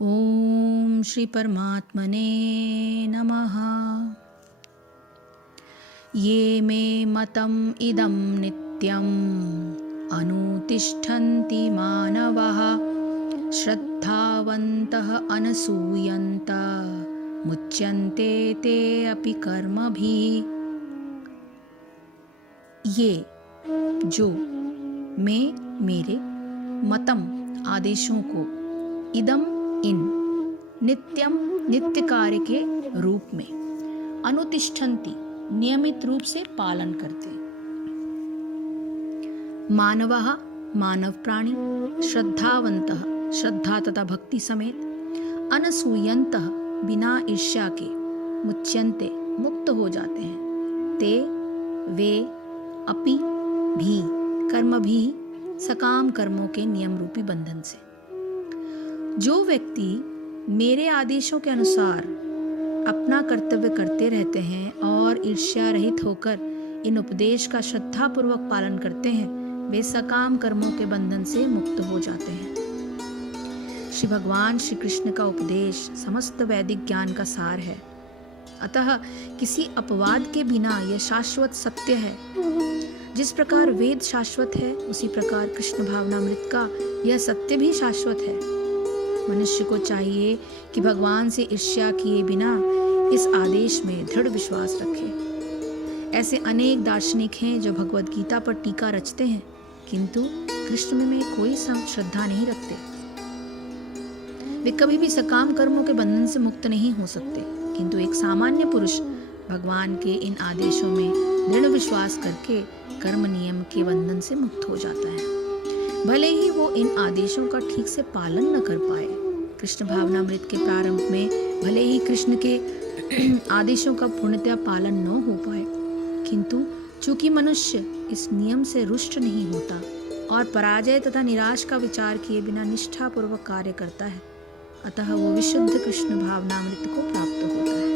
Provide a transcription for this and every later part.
ओम श्री परमात्मने नमः। ये मे मतम् इदं नित्यम् अनुतिष्ठन्ति मानवः श्रद्धावन्तः अनसूयन्त मुच्यन्ते ते अपि कर्मभिः। ये जो मैं मेरे मतम आदेशों को इदम इन नित्यम नित्य कार्य के रूप में अनुतिष्ठन्ति नियमित रूप से पालन करते मानवः मानव प्राणी श्रद्धावन्तः श्रद्धा तथा भक्ति समेत अनसूयन्तः बिना ईर्ष्या के मुच्यन्ते मुक्त हो जाते हैं ते वे अपि भी कर्म भी सकाम कर्मों के नियम रूपी बंधन से। जो व्यक्ति मेरे आदेशों के अनुसार अपना कर्तव्य करते रहते हैं और ईर्ष्या रहित होकर इन उपदेश का श्रद्धापूर्वक पालन करते हैं वे सकाम कर्मों के बंधन से मुक्त हो जाते हैं। श्री भगवान श्री कृष्ण का उपदेश समस्त वैदिक ज्ञान का सार है, अतः किसी अपवाद के बिना यह शाश्वत सत्य है। जिस प्रकार वेद शाश्वत है उसी प्रकार कृष्ण भावनामृत का यह सत्य भी शाश्वत है। मनुष्य को चाहिए कि भगवान से ईर्ष्या किए बिना इस आदेश में दृढ़ विश्वास रखे। ऐसे अनेक दार्शनिक हैं जो भगवद गीता पर टीका रचते हैं किंतु कृष्ण में कोई श्रद्धा नहीं रखते। वे कभी भी सकाम कर्मों के बंधन से मुक्त नहीं हो सकते, किंतु एक सामान्य पुरुष भगवान के इन आदेशों में दृढ़ विश्वास करके कर्म नियम के बंधन से मुक्त हो जाता है, भले ही वो इन आदेशों का ठीक से पालन न कर पाए। कृष्ण भावनामृत के प्रारंभ में भले ही कृष्ण के आदेशों का पूर्णतया पालन न हो पाए, किंतु चूंकि मनुष्य इस नियम से रुष्ट नहीं होता और पराजय तथा निराश का विचार किए बिना निष्ठापूर्वक कार्य करता है, अतः वो विशुद्ध कृष्ण भावनामृत को प्राप्त होता है।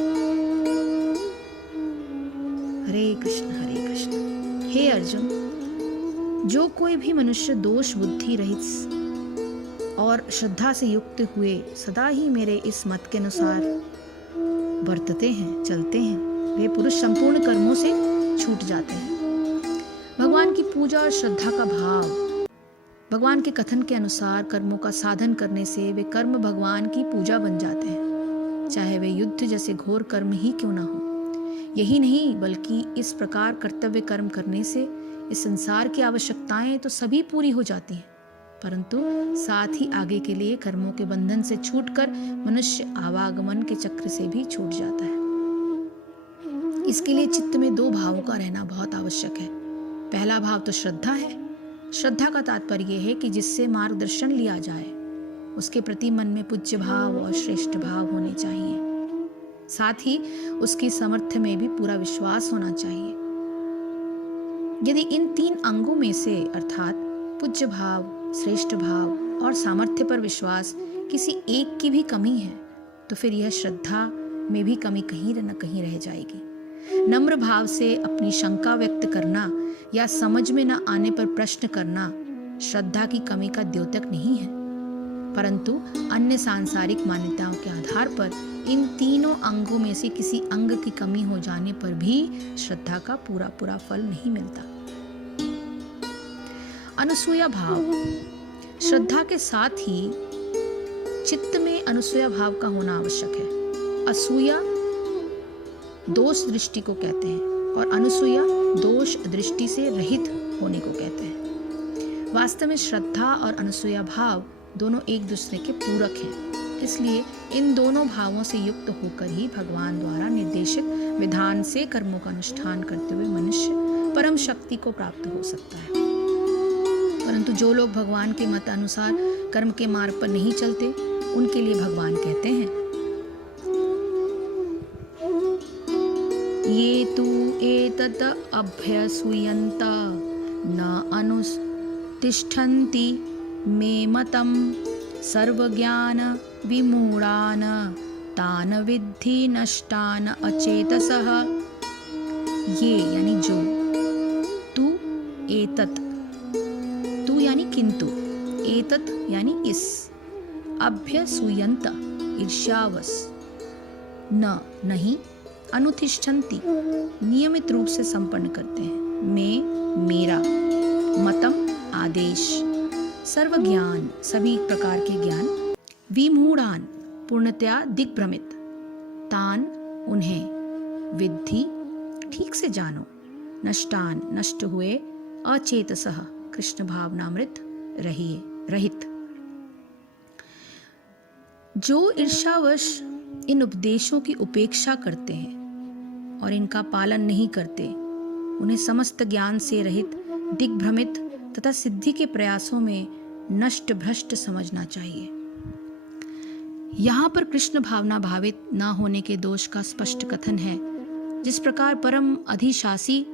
हरे कृष्ण हे अर्जुन, जो कोई भी मनुष्य दोष बुद्धि रहित और श्रद्धा से युक्त हुए सदा ही मेरे इस मत के अनुसार बरतते हैं, चलते हैं, वे पुरुष संपूर्ण कर्मों से छूट जाते हैं। भगवान की पूजा और श्रद्धा का भाव भगवान के कथन के अनुसार कर्मों का साधन करने से वे कर्म भगवान की पूजा बन जाते हैं, चाहे वे युद्ध जैसे घोर कर्म ही क्यों ना हो। यही नहीं बल्कि इस प्रकार कर्तव्य कर्म करने से इस संसार की आवश्यकताएं तो सभी पूरी हो जाती हैं, परंतु साथ ही आगे के लिए कर्मों के बंधन से छूटकर मनुष्य आवागमन के चक्र से भी छूट जाता है। इसके लिए चित्त में दो भावों का रहना बहुत आवश्यक है। पहला भाव तो श्रद्धा है। श्रद्धा का तात्पर्य है कि जिससे मार्गदर्शन लिया जाए उसके प्रति मन में पूज्य भाव और श्रेष्ठ भाव होने चाहिए, साथ ही उसकी सामर्थ्य में भी पूरा विश्वास होना चाहिए। यदि इन तीन अंगों में से अर्थात पूज्य भाव, श्रेष्ठ भाव और सामर्थ्य पर विश्वास किसी एक की भी कमी है तो फिर यह श्रद्धा में भी कमी कहीं न कहीं रह जाएगी। नम्र भाव से अपनी शंका व्यक्त करना या समझ में न आने पर प्रश्न करना श्रद्धा की कमी का द्योतक नहीं है, परंतु अन्य सांसारिक मान्यताओं के आधार पर इन तीनों अंगों में से किसी अंग की कमी हो जाने पर भी श्रद्धा का पूरा फल नहीं मिलता। अनुसूया भाव, श्रद्धा के साथ ही चित्त में अनुसूया भाव का होना आवश्यक है। असूया दोष दृष्टि को कहते हैं और अनुसूया दोष दृष्टि से रहित होने को कहते हैं। वास्तव में श्रद्धा और अनुसूया भाव दोनों एक दूसरे के पूरक हैं, इसलिए इन दोनों भावों से युक्त होकर ही भगवान द्वारा निर्देशित विधान से कर्मों का अनुष्ठान करते हुए मनुष्य परम शक्ति को प्राप्त हो सकता है। परंतु जो लोग भगवान के मत अनुसार कर्म के मार्ग पर नहीं चलते उनके लिए भगवान कहते हैं, ये तु एतत् अभ्यसूयन्त न अनुतिष्ठन्ति मे मतम् सर्वज्ञान विमूढ़ान तान विद्धि नष्टान अचेतसः। ये यानी जो, तू एतत्, तू यानी किंतु, एतत् यानी इस, अभ्यसूयन्त ईर्ष्यावश न नहीं अनुतिष्ठन्ति नियमित रूप से संपन्न करते हैं। मैं मेरा मतम आदेश सर्व ज्ञान सभी प्रकार के ज्ञान विमूढ़ान पूर्णतया दिग्भ्रमित तान उन्हें विद्धि ठीक से जानो नष्टान नष्ट हुए अचेतसः कृष्ण भावनामृत रहित। जो ईर्ष्यावश इन उपदेशों की उपेक्षा करते हैं और इनका पालन नहीं करते, उन्हें समस्त ज्ञान से रहित दिग्भ्रमित तथा सिद्धि के प्रयासों में नष्ट भ्रष्ट समझना चाहिए। यहाँ पर कृष्ण भावना भावित न होने के दोष का स्पष्ट कथन है। जिस प्रकार परम अधिशासी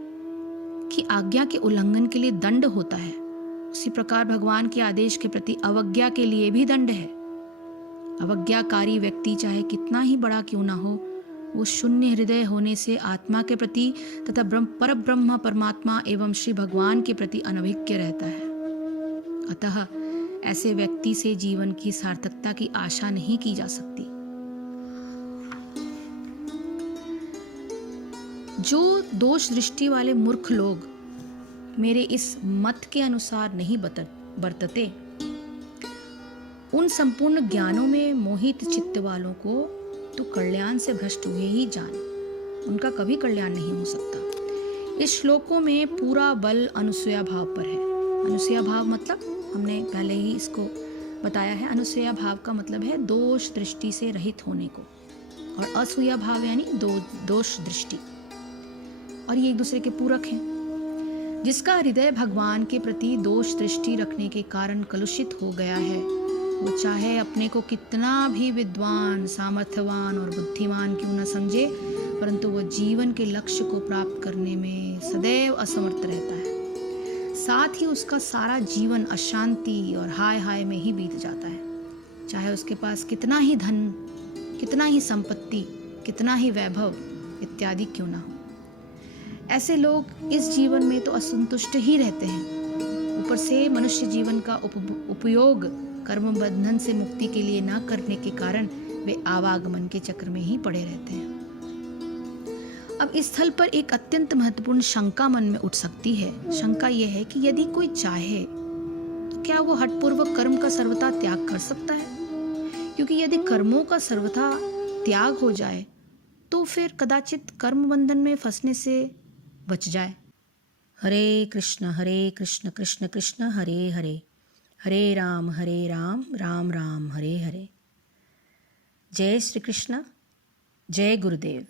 की आज्ञा के उल्लंघन के लिए दंड होता है, उसी प्रकार भगवान के आदेश के प्रति अवज्ञा के लिए भी दंड है। अवज्ञाकारी व्यक्ति चाहे कितना ही बड़ा क्यों ना हो, वो शून्य हृदय होने से आत्मा के प्रति तथा परब्रह्म परमात्मा एवं श्री भगवान के प्रति अनभिज्ञ रहता है। अतः ऐसे व्यक्ति से जीवन की सार्थकता की आशा नहीं की जा सकती। जो दोष दृष्टि वाले मूर्ख लोग मेरे इस मत के अनुसार नहीं बरतते, उन संपूर्ण ज्ञानों में मोहित चित्त वालों को तो कल्याण से भ्रष्ट हुए ही जान, उनका कभी कल्याण नहीं हो सकता। इस श्लोकों में पूरा बल अनुसूया भाव पर है। अनुसूया भाव मतलब हमने पहले ही इसको बताया है। अनुसूया भाव का मतलब है दोष दृष्टि से रहित होने को, और असूया भाव यानी दोष दृष्टि, और ये एक दूसरे के पूरक हैं। जिसका हृदय भगवान के प्रति दोष दृष्टि रखने के कारण कलुषित हो गया है, वो चाहे अपने को कितना भी विद्वान, सामर्थ्यवान और बुद्धिमान क्यों न समझे, परंतु वो जीवन के लक्ष्य को प्राप्त करने में सदैव असमर्थ रहता है। साथ ही उसका सारा जीवन अशांति और हाय हाय में ही बीत जाता है। चाहे उसके पास कितना ही धन, कितना ही संपत्ति, कितना ही वैभव इत्यादि क्यों ना हो। ऐसे लोग इस जीवन में तो असंतुष्ट ही रहते हैं। ऊपर से मनुष्य जीवन का उपयोग कर्म बंधन से मुक्ति के लिए न करने के कारण वे आवागमन के चक्र में ही पड़े रहते हैं। अब इस स्थल पर एक अत्यंत महत्वपूर्ण शंका मन में उठ सकती है। शंका यह है कि यदि कोई चाहे तो क्या वो हठपूर्वक कर्म का सर्वथा त्याग कर सकता है? क्योंकि यदि कर्मों का सर्वथा त्याग हो जाए तो फिर कदाचित कर्म बंधन में फंसने से बच जाए। हरे कृष्ण कृष्ण कृष्ण हरे हरे, हरे राम राम राम हरे हरे। जय श्री कृष्ण, जय गुरुदेव।